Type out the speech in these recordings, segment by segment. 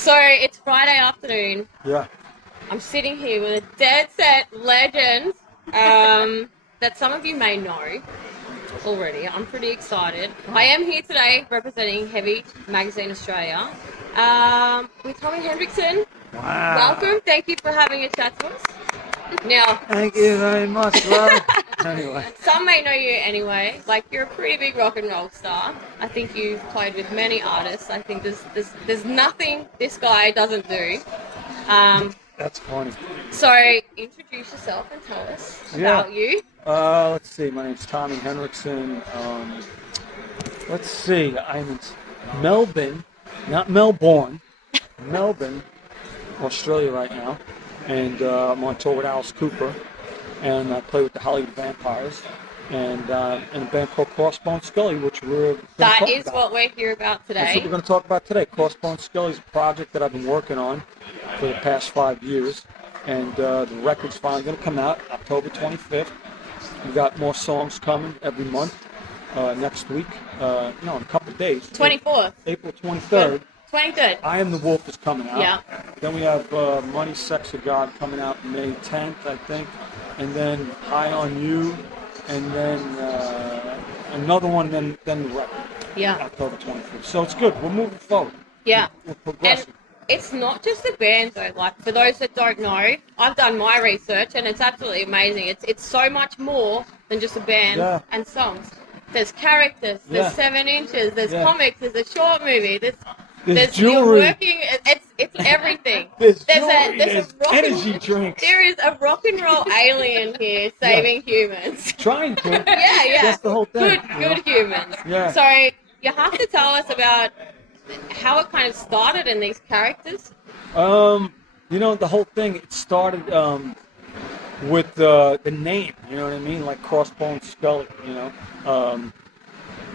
So it's Friday afternoon. Yeah. I'm sitting here with a dead set legend that some of you may know already. I'm pretty excited. I am here today representing Heavy Magazine Australia with Tommy Henriksen. Wow. Welcome. Thank you for having a chat to us. Now, Thank you very much, love. Anyway. some may know you anyway. Like, you're a pretty big rock and roll star. I think you've played with many artists. I think there's nothing this guy doesn't do. That's funny. So, introduce yourself and tell us about you. Let's see. My name's Tommy Henriksen. Let's see. I'm in Melbourne, not Melbourne, Melbourne, Australia right now. And I'm on tour with Alice Cooper. And I play with the Hollywood Vampires. And in a band called Crossbone Skully, which we're That is what we're here about today. That's what we're going to talk about today. Crossbone Skully is a project that I've been working on for the past 5 years. And the record's finally going to come out October 25th. We've got more songs coming every month. Next week, in a couple of days. 24th. April 23rd. 23rd. I Am the Wolf is coming out. Yeah. Then we have Money, Sex, or God coming out May 10th, I think. And then High on You. And then another one, then the record. Yeah. October 25th. So it's good. We're moving forward. Yeah. We're progressing. And it's not just a band though. Like, for those that don't know, I've done my research and it's absolutely amazing. It's so much more than just a band and songs. There's characters, there's 7 inches, there's comics, there's a short movie, there's jewelry. You're working, it's everything. There's energy drinks. There is a rock and roll alien here saving humans. Trying to. Yeah. That's the whole thing. Good humans. Yeah. So you have to tell us about how it kind of started in these characters. The whole thing, it started with the name, you know what I mean? Like Crossbone Skully,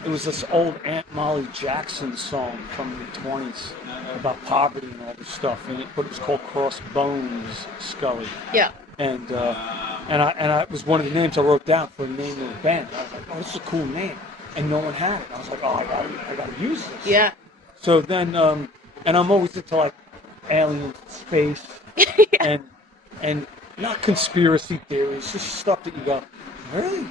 It was this old Aunt Molly Jackson song from the 20s about poverty and all this stuff, but it was called Crossbones Skully. Yeah. And I was one of the names I wrote down for the name of the band. I was like, oh, this is a cool name, and no one had it. I was like, oh, I gotta use this. Yeah. So then, and I'm always into like aliens, space, and not conspiracy theories, just stuff that you go, really?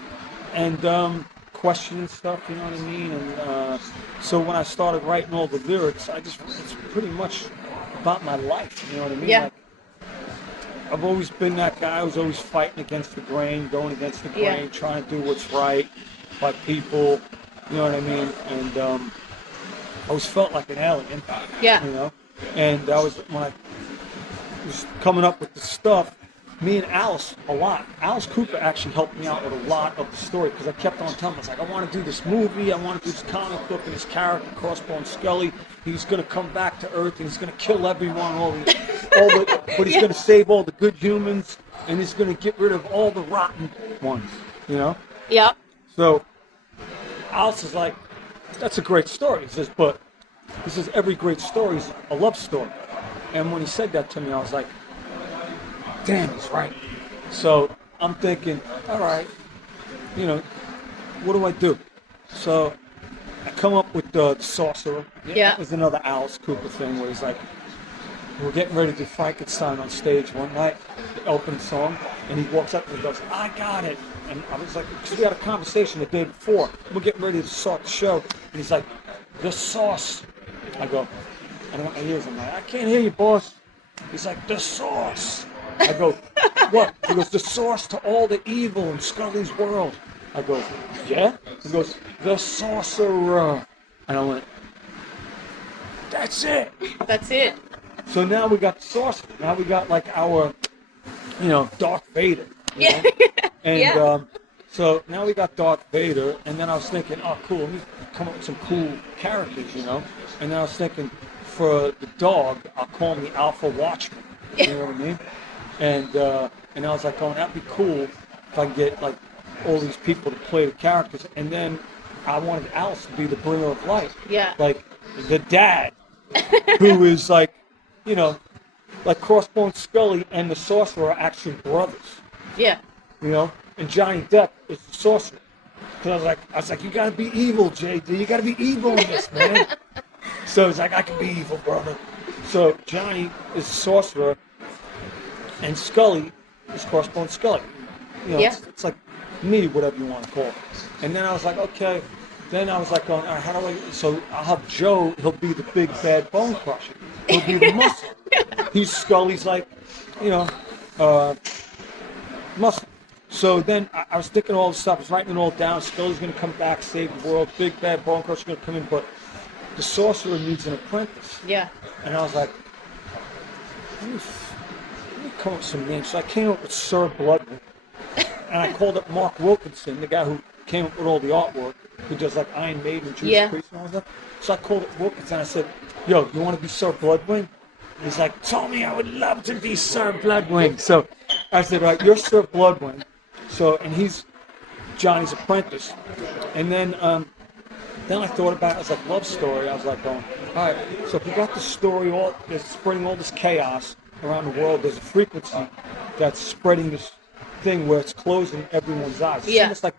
And questioning stuff, you know what I mean? And so when I started writing all the lyrics, it's pretty much about my life, you know what I mean? Yeah. Like, I've always been that guy. I was always fighting against the grain, going against the grain, trying to do what's right by people, you know what I mean? And I always felt like an alien, and when I was coming up with the stuff, me and Alice a lot. Alice Cooper actually helped me out with a lot of the story because I kept on telling him, I was like, I want to do this movie, I want to do this comic book, and this character, Crossbone Skully, he's going to come back to Earth and he's going to kill everyone, but he's going to save all the good humans, and he's going to get rid of all the rotten ones, Yep. So Alice is like, that's a great story. He says, every great story is a love story. And when he said that to me, I was like, damn, he's right. So I'm thinking, all right, what do I do? So I come up with the Sorcerer. Yeah. It was another Alice Cooper thing where he's like, we're getting ready to do Frankenstein on stage one night, the opening song, and he walks up and he goes, I got it. And I was like, because we had a conversation the day before. We're getting ready to start the show. And he's like, the sauce. I go, I don't want my ears. I'm like, I can't hear you, boss. He's like, the sauce. I go, what? He goes, the source to all the evil in Skully's world. I go, yeah? He goes, the sorcerer. And I went, that's it. That's it. So now we got the sorcerer. Now we got like our, Darth Vader. Yeah. And so now we got Darth Vader. And then I was thinking, oh, cool, let me come up with some cool characters, And then I was thinking, for the dog, I'll call him the Alpha Watchman. You know what I mean? And I was like, that'd be cool if I could get like all these people to play the characters. And then I wanted Alice to be the bringer of light. Yeah. Like the dad, who is like, like Crossbone Skully and the Sorcerer are actually brothers. Yeah. And Johnny Depp is the Sorcerer. Because I was like, you gotta be evil, JD. You gotta be evil in this, man. So he's like, I can be evil, brother. So Johnny is a sorcerer, and Skully is Crossbone Skully. You know, it's like me, whatever you want to call it. And then I was like, okay. Then I was like, going, all right, how do I? So I'll have Joe. He'll be the big bad bone crusher. He'll be the muscle. He's Skully's like, you know, muscle. So then I was thinking all this stuff. I was writing it all down. Skully's going to come back, save the world. Big bad bone crusher's going to come in, but the sorcerer needs an apprentice. Yeah. And I was like, let me come up with some names. So I came up with Sir Bloodwind. And I called up Mark Wilkinson, the guy who came up with all the artwork, who does like Iron Maiden, Judas Priest and all that. So I called up Wilkinson and I said, yo, you want to be Sir Bloodwind? He's like, Tommy, I would love to be Sir Bloodwind. So I said, all right, you're Sir Bloodwind. So, and he's Johnny's apprentice. And then I thought about it as like love story. I was like going, all right, so if we got this story that's spreading all this chaos around the world, there's a frequency that's spreading this thing where it's closing everyone's eyes. It's almost like,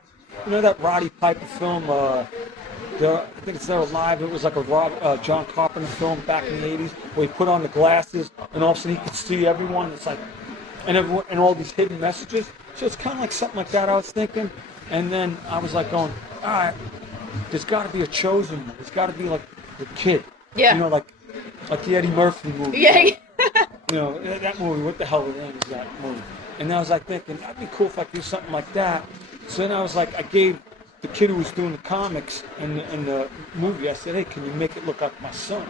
you know that Roddy Piper film, I think it's They're Alive. It was like a John Carpenter film back in the 80s where he put on the glasses and all of a sudden he could see everyone. It's like, and all these hidden messages. So it's kind of like something like that I was thinking. And then I was like going, all right, there's got to be a chosen one. There's got to be like the kid. Yeah. You know, like the Eddie Murphy movie. Yeah. You know, that movie, what the hell the name is that movie? And I was like thinking, that'd be cool if I could do something like that. So then I was like, I gave the kid who was doing the comics and the movie, I said, hey, can you make it look like my son?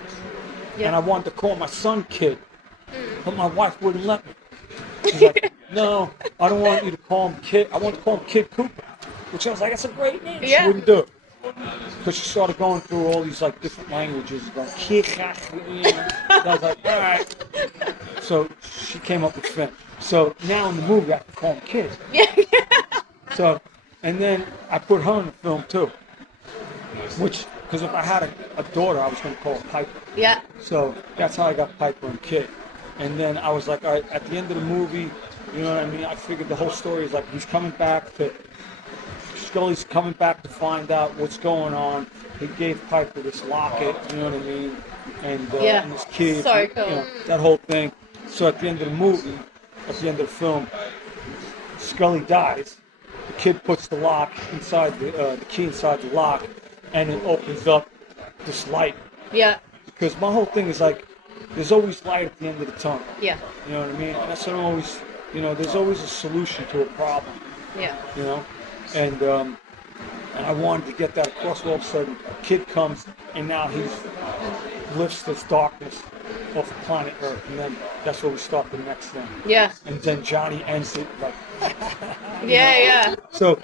Yeah. And I wanted to call my son Kid, but my wife wouldn't let me. She's like, no, I don't want you to call him Kid. I want to call him Kid Cooper. Which I was like, that's a great name. Yeah. She wouldn't do it. Because she started going through all these like different languages, going, Kid, you know. I was like, all right. So she came up with Finn. So now in the movie, I have to call him Kid. Yeah. So, and then I put her in the film too. Which, because if I had a daughter, I was going to call her Piper. Yeah. So that's how I got Piper and Kid. And then I was like, all right, at the end of the movie, you know what I mean? I figured the whole story is like he's coming back to, Skully's coming back to find out what's going on. He gave Piper this locket, you know what I mean? And, and this kid, so cool. You know, that whole thing. So at the end of the movie, at the end of the film, Skully dies. The kid puts the lock inside the key inside the lock, and it opens up this light. Yeah. Because my whole thing is like, there's always light at the end of the tunnel. Yeah. You know what I mean? And that's what I'm always, you know, there's always a solution to a problem. Yeah. You know, and I wanted to get that across. All of a sudden, a kid comes, and now he lifts this darkness off the planet Earth, and then that's where we start the next thing. Yeah. And then Johnny ends it like. Yeah. So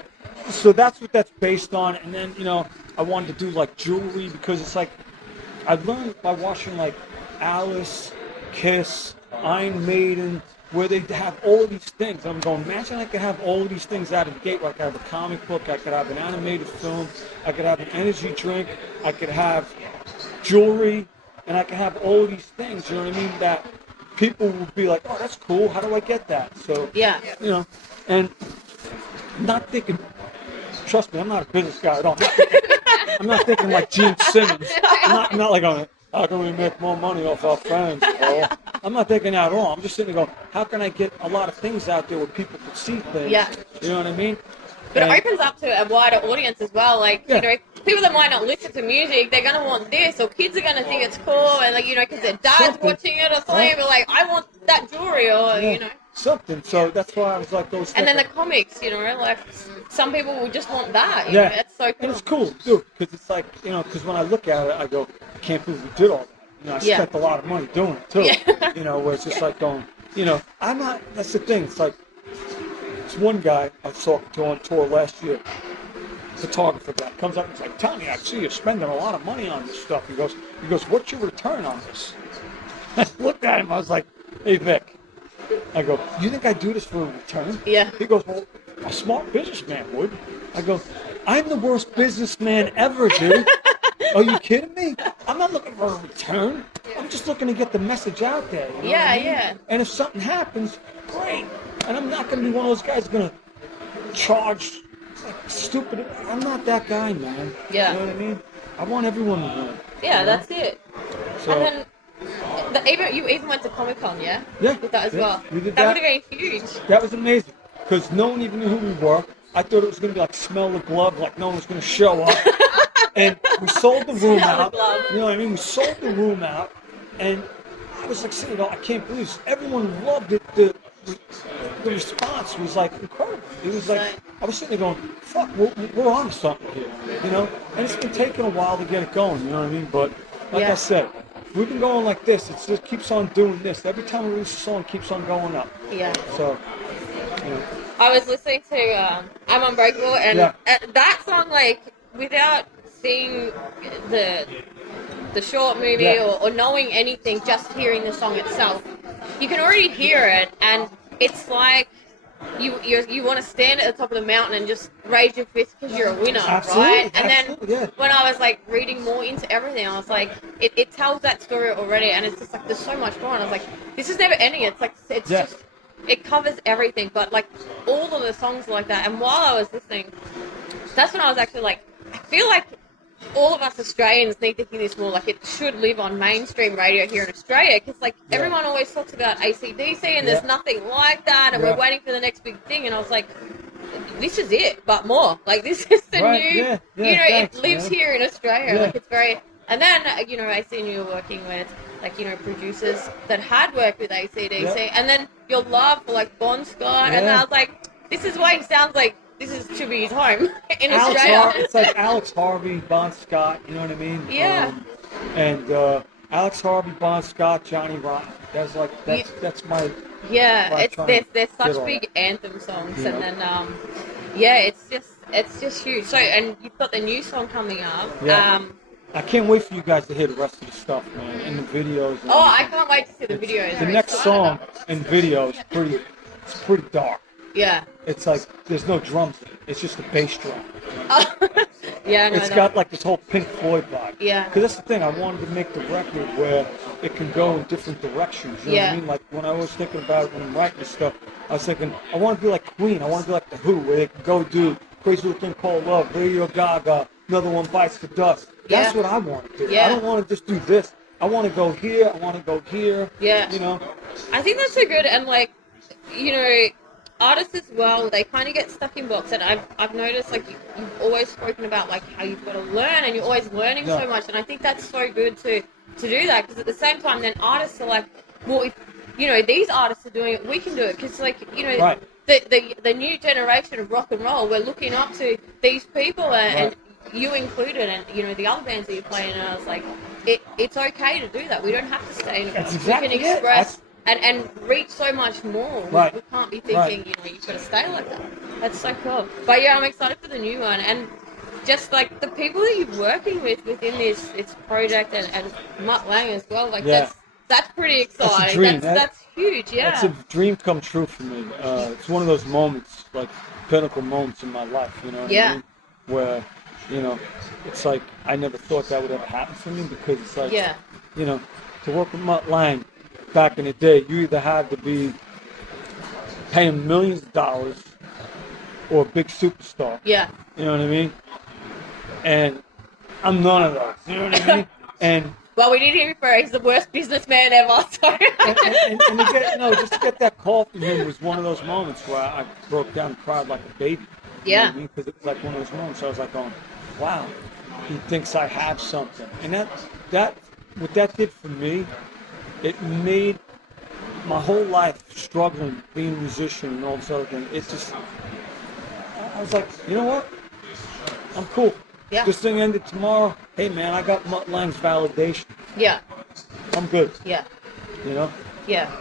that's what that's based on, and then you know I wanted to do like jewelry because it's like I learned by watching like Alice, Kiss, Iron Maiden, where they have all these things. I'm going, imagine I could have all of these things out of the gate. Like I have a comic book, I could have an animated film, I could have an energy drink, I could have jewelry, and I could have all of these things, you know what I mean, that people will be like, oh, that's cool, how do I get that? So, yeah, you know, and I'm not thinking, trust me, I'm not a business guy at all. I'm not thinking like Gene Simmons. I'm not like, how can we make more money off our friends? I'm not thinking that at all. I'm just sitting there going, how can I get a lot of things out there where people can see things? Yeah. You know what I mean? But it opens up to a wider audience as well. Like, you know, people that might not listen to music, they're going to want this, or kids are going to think it's cool, and, like, you know, because their dad's watching it or something, right? But, like, I want that jewelry, or, you know. Something. So that's why I was like, those. And then the comics, you know, like, some people will just want that. You know? That's so cool. And it's cool, too, because it's like, you know, because when I look at it, I go, I can't believe we did all that. You know, I spent a lot of money doing it, too. Yeah. You know, where it's just like going, you know, I'm not, that's the thing. It's like, it's one guy I was talking to on tour last year, photographer guy, comes up and he's like, Tommy, I see you're spending a lot of money on this stuff. He goes, what's your return on this? I looked at him, I was like, hey, Vic. I go, you think I do this for a return? Yeah. He goes, well, a smart businessman would. I go, I'm the worst businessman ever, dude. Are you kidding me? I'm not looking for a return. I'm just looking to get the message out there. You know what I mean? Yeah. And if something happens, great. And I'm not going to be one of those guys going to charge like stupid. I'm not that guy, man. Yeah. You know what I mean? I want everyone to win. Yeah, that's it. So, And then you even went to Comic-Con, yeah? Yeah. With that as well. We did That would have been huge. That was amazing because no one even knew who we were. I thought it was going to be like smell the glove, like no one was going to show up. And we sold the room out. You know what I mean? We sold the room out, and I was like, saying, I can't believe this. Everyone loved it. The response was like incredible. It was like I was sitting there going, "Fuck, we're on to something here," you know. And it's been taking a while to get it going. You know what I mean? But like I said, we've been going like this. It just keeps on doing this. Every time we release a song, it keeps on going up. Yeah. So, you know. I was listening to I'm Unbreakable, and that song, like, without seeing the short movie or knowing anything, just hearing the song itself, you can already hear it, and it's like you want to stand at the top of the mountain and just raise your fist because you're a winner, right? And then when I was like reading more into everything, I was like, it tells that story already, and it's just like there's so much more, and I was like, this is never ending. It's like just it covers everything, but like all of the songs are like that. And while I was listening, that's when I was actually like, I feel like all of us Australians need to hear this more. Like, it should live on mainstream radio here in Australia, because like everyone always talks about AC/DC, and there's nothing like that, and we're waiting for the next big thing. And I was like, this is it, but more. Like, this is the new, it lives here in Australia. Like, it's very. And then I seen you working with like producers that had worked with AC/DC, and then your love for like Bon Scott, and I was like, this is why he sounds like. This is to be his home in Australia. It's like Alex Harvey, Bon Scott, you know what I mean? Yeah. And Alex Harvey, Bon Scott, Johnny Rotten. That's my. Yeah, they're such big anthem songs, and then it's just huge. So, and you've got the new song coming up. Yeah. I can't wait for you guys to hear the rest of the stuff, man, and the videos. And I can't wait to see the videos. The next song and video is pretty dark. Yeah. It's like there's no drums in it. It's just a bass drum. Yeah, no, It's got like this whole Pink Floyd vibe. Yeah. Because that's the thing. I wanted to make the record where it can go in different directions. You know what I mean? Like when I was thinking about it when I'm writing this stuff, I was thinking I want to be like Queen. I want to be like the Who, where they can go do Crazy Little Thing Called Love, Radio Gaga, Another One Bites the Dust. That's what I want to do. I don't want to just do this. I want to go here. I want to go here. Yeah. You know. I think that's so good, and like, artists as well, they kind of get stuck in box, and I've noticed like you've always spoken about like how you've got to learn, and you're always learning so much, and I think that's so good to do that, because at the same time then artists are like, well, if these artists are doing it, we can do it, because like the new generation of rock and roll, we're looking up to these people, and you included, and the other bands that you play in, and I was like, it's okay to do that. We don't have to stay in a box. We can express and reach so much more. We can't be thinking, you've got to stay like that. That's so cool. But yeah, I'm excited for the new one, and just like the people that you're working with within this project, and Mutt Lange as well. Like that's pretty exciting. That's a dream. That's huge. Yeah. That's a dream come true for me. It's one of those moments, like pinnacle moments in my life. You know what I mean? Where it's like I never thought that would ever happen for me, because it's like to work with Mutt Lange. Back in the day, you either had to be paying millions of dollars or a big superstar. Yeah. You know what I mean? And I'm none of those. You know what I mean? And well, we need him for he's the worst businessman ever. So. and just to get that call from him was one of those moments where I broke down and cried like a baby. You know what I mean? Because it was like one of those moments. I was like, going, wow, he thinks I have something. And that what that did for me. It made my whole life struggling, being a musician and all this other thing. It's just, I was like, you know what? I'm cool. Yeah. This thing ended tomorrow. Hey, man, I got Mutt Lange's validation. Yeah. I'm good. Yeah. Yeah.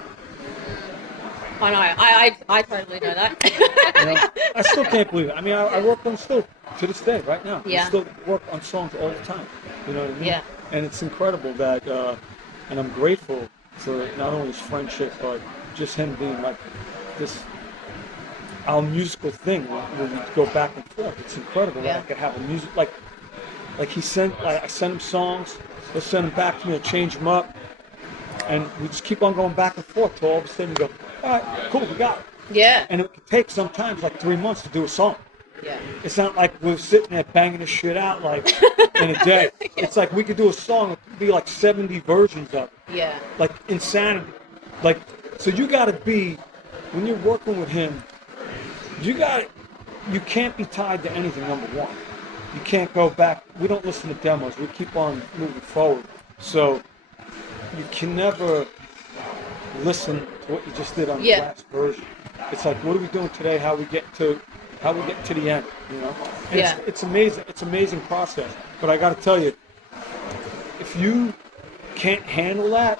I know. I totally know that. I still can't believe it. I mean, I work on still to this day, right now. Yeah. I still work on songs all the time. You know what I mean? Yeah. And it's incredible that... and I'm grateful for not only his friendship, but just him being like our musical thing where we go back and forth. It's incredible that I could have a music like I send him songs, he'll send them back to me, I'll change them up, and we just keep on going back and forth till all of a sudden we go, all right, cool, we got it. Yeah. And it could take sometimes like 3 months to do a song. Yeah. It's not like we're sitting there banging this shit out like in a day. It's like we could do a song, it could be like 70 versions of it. Yeah. Like insanity. Like, so you gotta be, when you're working with him, you can't be tied to anything, number one. You can't go back. We don't listen to demos. We keep on moving forward. So you can never listen to what you just did on the last version. It's like, what are we doing today? How we get to the end, you know? And it's amazing. It's an amazing process. But I got to tell you, if you can't handle that,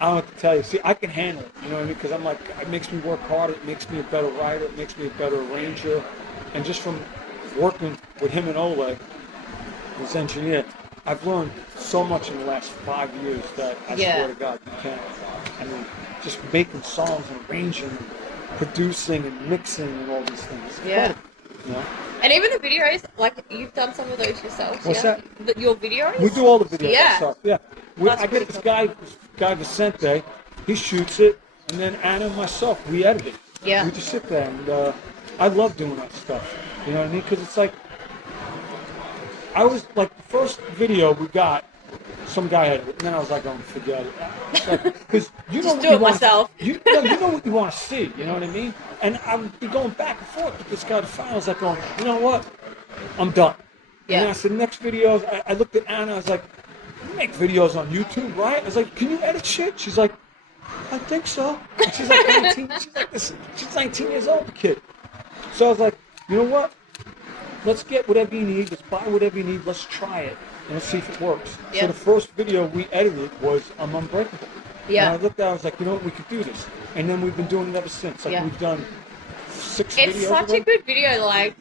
I don't have to tell you. See, I can handle it, you know what I mean? Because I'm like, it makes me work harder. It makes me a better writer. It makes me a better arranger. And just from working with him and Oleg, his engineer, I've learned so much in the last 5 years that I swear to God, you can't. I mean, just making songs and arranging and producing and mixing and all these things. Yeah. You know? And even the videos, like you've done some of those yourself. What's that? Your videos? We do all the videos ourselves. Yeah. I get this guy Vicente, he shoots it, and then Anna and myself, we edit it. Yeah. We just sit there, and I love doing that stuff. You know what I mean? Because it's like, I was like, the first video we got, some guy edited it, and then I was like, oh, forget it. Because you know just do it myself. You know what you want to see, you know what I mean? And I would be going back and forth with this guy to find. I was like, going, you know what? I'm done. Yeah. And then I said, next video, I looked at Anna, I was like, you make videos on YouTube, right? I was like, can you edit shit? She's like, I think so. And she's like 19. She's 19 years old, the kid. So I was like, you know what? Let's get whatever you need. Let's buy whatever you need. Let's try it. And let's see if it works. Yeah. So the first video we edited was Unbreakable. Yeah. And I looked at it, I was like, you know what? We could do this. And then we've been doing it ever since. Like, we've done 6 videos. It's such a good video, like,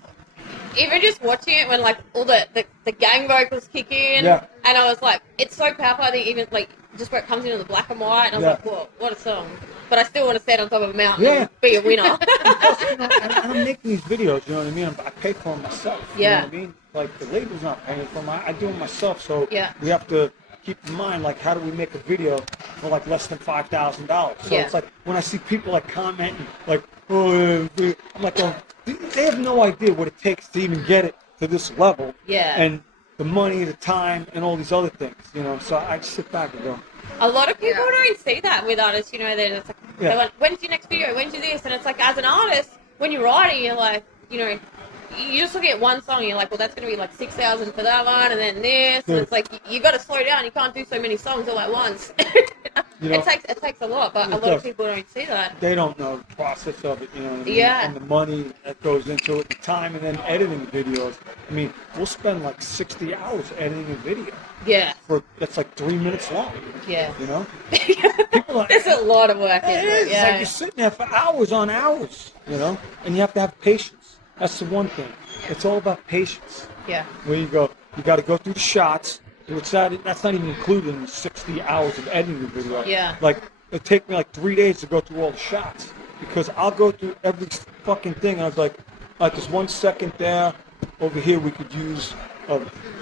even just watching it when, like, all the gang vocals kick in. Yeah. And I was like, it's so powerful. I think even, like, just where it comes in the black and white. And I was like, whoa, what a song. But I still want to stand on top of a mountain and be a winner. Plus, you know, and I'm making these videos, you know what I mean? I pay for them myself. You know what I mean? Like, the label's not paying for them. I do them myself. So we have to keep in mind, like, how do we make a video for, like, less than $5,000? So it's like, when I see people, like, commenting, like, oh, I'm like, oh, they have no idea what it takes to even get it to this level. Yeah. And the money, the time, and all these other things, you know? So I just sit back and go. A lot of people don't see that with artists, you know, they're just like, they want, when's your next video, when's your this? And it's like, as an artist, when you're writing, you're like, you know, you just look at one song and you're like, well, that's going to be like 6,000 for that one, and then this, and it's like, you got to slow down, you can't do so many songs all at once. You know, it takes a lot, but a lot of people don't see that. They don't know the process of it, you know what I mean? Yeah. And the money that goes into it, the time, and then editing videos. I mean, we'll spend like 60 hours editing a video. Yeah. That's like 3 minutes long. Yeah. You know? People are, there's a lot of work in it. It's like you're sitting there for hours on hours, you know? And you have to have patience. That's the one thing. It's all about patience. Yeah. Where you got to go through the shots. That's not even included in the 60 hours of editing the video. Yeah. Like, it take me like 3 days to go through all the shots. Because I'll go through every fucking thing, and I was like, there's 1 second there. Over here, we could use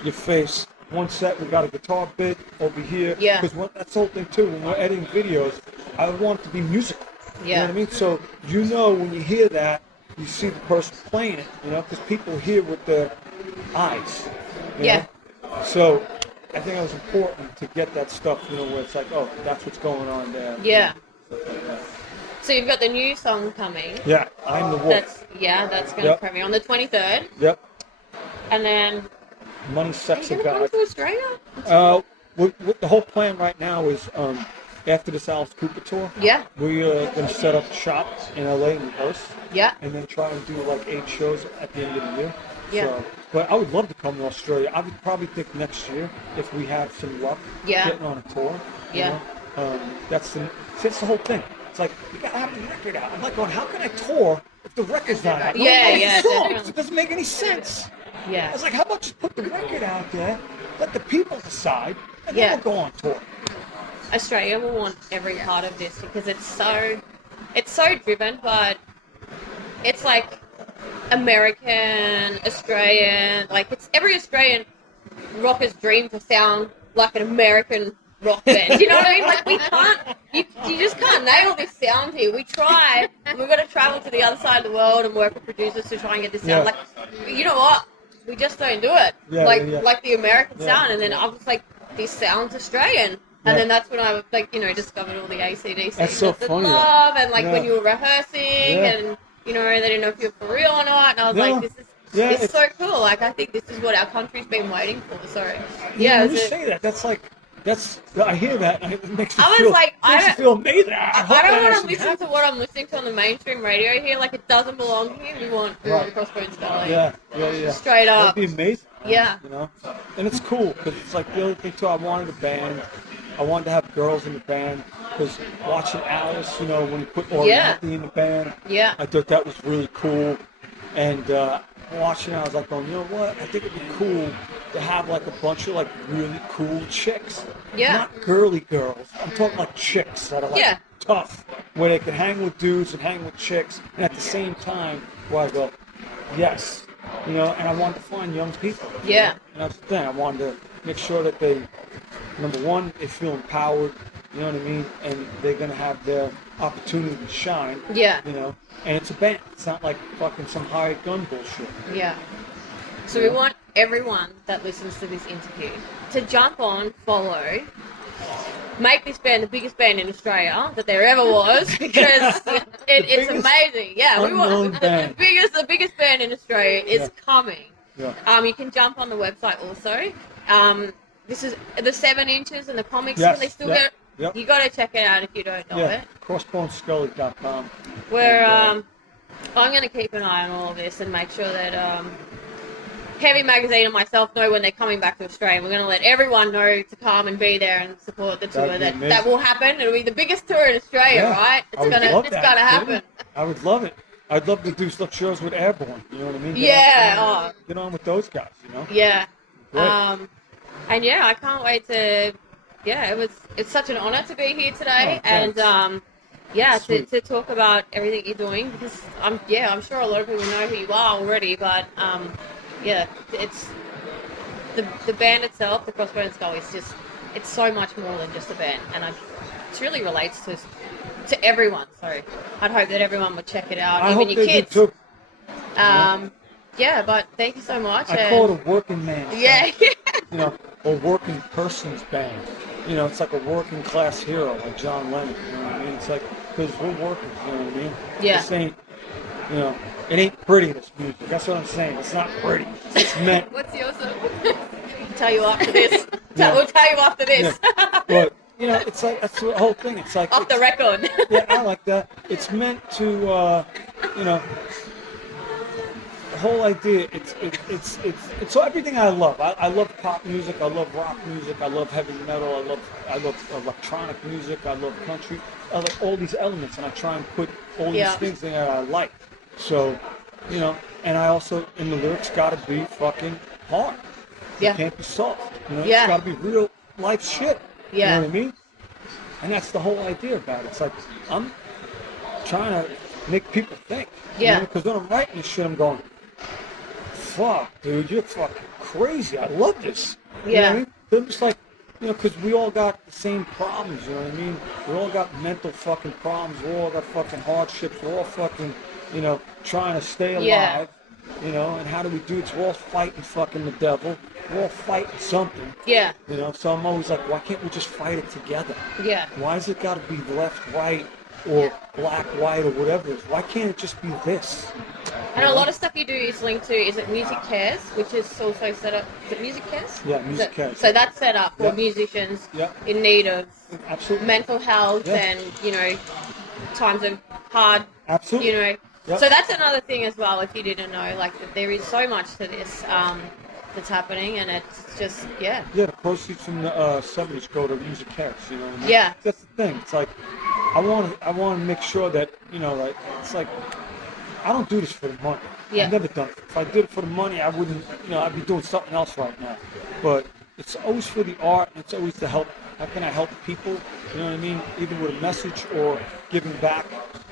your face. 1 sec, we got a guitar bit over here. Yeah. Because that's the whole thing, too. When we're editing videos, I want it to be musical. Yeah. You know what I mean? So, you know, when you hear that, you see the person playing it, you know, because people hear with their eyes. You know? So, I think it was important to get that stuff, you know, where it's like, oh, that's what's going on there. Yeah. So you've got the new song coming. Yeah, I'm the Wolf. That's going to premiere on the 23rd. Yep. And then... Money, Sex, and God. Are you going to come to Australia? The whole plan right now is, after this Alice Cooper tour, we're going to set up shop in LA and rehearse. Yeah. And then try and do like 8 shows at the end of the year. Yeah. So, but I would love to come to Australia. I would probably think next year if we have some luck getting on a tour. Yeah. You know? That's the whole thing. It's like, you got to have the record out. I'm like, going, how can I tour if the record's not out? It doesn't make any sense. Yeah. I was like, how about just put the record out there, let the people decide, and then we'll go on tour. Australia will want every part of this because it's so driven, but it's like American, Australian, like it's every Australian rocker's dream to sound like an American rock band. You know what I mean? Like, we can't, you just can't nail this sound here. We try, and we've got to travel to the other side of the world and work with producers to try and get this sound. Like, you know what? We just don't do it. Like the American sound. And then I was like, this sound's Australian. And then that's when I, like, you know, discovered all the AC/DC. That's so funny. Love, and, like, when you were rehearsing, and, you know, they didn't know if you were for real or not. And I was like, this is so cool. Like, I think this is what our country's been waiting for. So, when you say that, I hear that, and it makes me I feel amazing. I don't want to listen to what I'm listening to on the mainstream radio here. Like, it doesn't belong here. We want Crossbone Skully. Yeah. Straight up. That'd be amazing. Yeah. You know? And it's cool, because it's like the other thing, too, I wanted a band. I wanted to have girls in the band, because watching Alice, you know, when he put Oriente in the band, I thought that was really cool. And watching it, I was like, you know what? I think it'd be cool to have like a bunch of like really cool chicks. Yeah. Not girly girls. I'm talking like chicks that are like tough, where they can hang with dudes and hang with chicks, and at the same time, where I go, yes, you know. And I wanted to find young people. Yeah. And that's the thing. I wanted to make sure that they, number one, they feel empowered. You know what I mean? And they're gonna have their opportunity to shine. Yeah. You know. And it's a band. It's not like fucking some hired gun bullshit. Yeah. So we want everyone that listens to this interview to jump on, follow, make this band the biggest band in Australia that there ever was, because it's amazing. Yeah, we want the biggest band in Australia is coming. Yeah. You can jump on the website also. This is the 7 inches and the comics. Yes. They still get. Yep. You got to check it out if you don't know it. Crossboneskully.com. Where I'm going to keep an eye on all of this and make sure that Heavy Magazine and myself know when they're coming back to Australia. We're going to let everyone know to come and be there and support the tour. That will happen. It'll be the biggest tour in Australia, right? It's going to happen. I would love it. I'd love to do some shows with Airborne. You know what I mean? Get on with those guys. You know? Yeah. And I can't wait to. Yeah, it's such an honor to be here today, and to talk about everything you're doing, because I'm sure a lot of people know who you are already, but it's the band itself, the Crossbone Skully, it's so much more than just a band, and it really relates to everyone. So I'd hope that everyone would check it out, even your kids. Too. But thank you so much. I call it a working man's band. You know, a working person's band. You know, it's like a working class hero, like John Lennon. You know what I mean? It's like, because we're workers. You know what I mean? Yeah. This ain't, you know, it ain't pretty, this music. That's what I'm saying. It's not pretty. It's meant. What's yours? We'll tell you after this. We'll tell you after this. Yeah. But, you know, it's like, that's the whole thing. It's like. Off the record. Yeah, I like that. It's meant to, you know, the whole idea, it's everything I love. I love pop music, I love rock music, I love heavy metal, I love electronic music, I love country. I like all these elements, and I try and put all these things in that I like. So, you know, and I also, in the lyrics, gotta be fucking hard. Yeah. It can't be soft. You know, yeah. It's gotta be real life shit. Yeah. You know what I mean? And that's the whole idea about it. It's like, I'm trying to make people think. Yeah. Because when I'm writing this shit, I'm going, fuck, dude, you're fucking crazy. I love this. You know what I mean? They're just like, you know, because we all got the same problems, you know what I mean? We all got mental fucking problems. We all got fucking hardships. We're all fucking, you know, trying to stay alive, you know, and how do we do it? We're all fighting fucking the devil. We're all fighting something. Yeah. You know, so I'm always like, why can't we just fight it together? Yeah. Why is it got to be left, right, or black, white, or whatever it is? Why can't it just be this? And a lot of stuff you do is linked to, is it Music Cares, which is also set up, is it Music Cares? Yeah, Music Cares. So that's set up for musicians in need of mental health and, you know, times of hard, you know. So that's another thing as well, if you didn't know, like, that there is so much to this that's happening, and it's just, Yeah, the proceeds from the 70s go to Music Cares, you know what I mean? Yeah. That's the thing. It's like, I want to make sure that, you know, like, it's like, I don't do this for the money. Yeah. I've never done it. If I did it for the money, I wouldn't, you know, I'd be doing something else right now. But it's always for the art, and it's always to help. How can I help people? You know what I mean? Either with a message or giving back,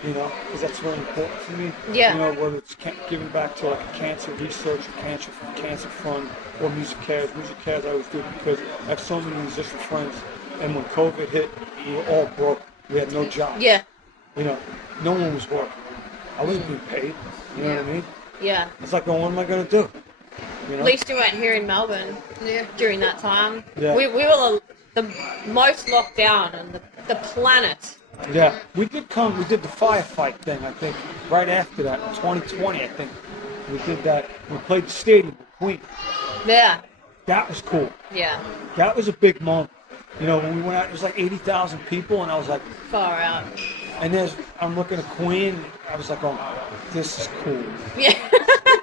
you know, because that's very important for me. Yeah. You know, whether it's giving back to like a cancer research, cancer fund, or Music Cares. Music Cares I always do it because I have so many musician friends And when COVID hit, we were all broke. We had no job. Yeah. You know, no one was working. I wasn't being paid. You know what I mean? Yeah. It's like, well, what am I going to do? You know? At least you weren't here in Melbourne during that time. Yeah. We were the most locked down on the planet. Yeah. We did the firefight thing, I think, right after that. In 2020, I think. We did that. We played the stadium with Queen. Yeah. That was cool. Yeah. That was a big moment. You know, when we went out, it was like 80,000 people, and I was like... Far out. And I'm looking at Queen, I was like, oh, this is cool. Yeah.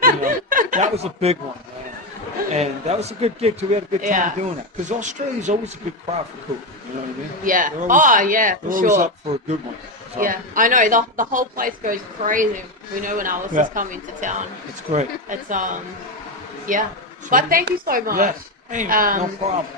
You know, that was a big one, man. And that was a good gig, too. We had a good time doing that. Because Australia's always a good crowd for Coop. You know what I mean? Yeah. Always, for they're sure. always up for a good one. So. Yeah, I know. The whole place goes crazy. We know when Alice is coming to town. It's great. It's, yeah. But thank you so much. Yes. Hey, no problem.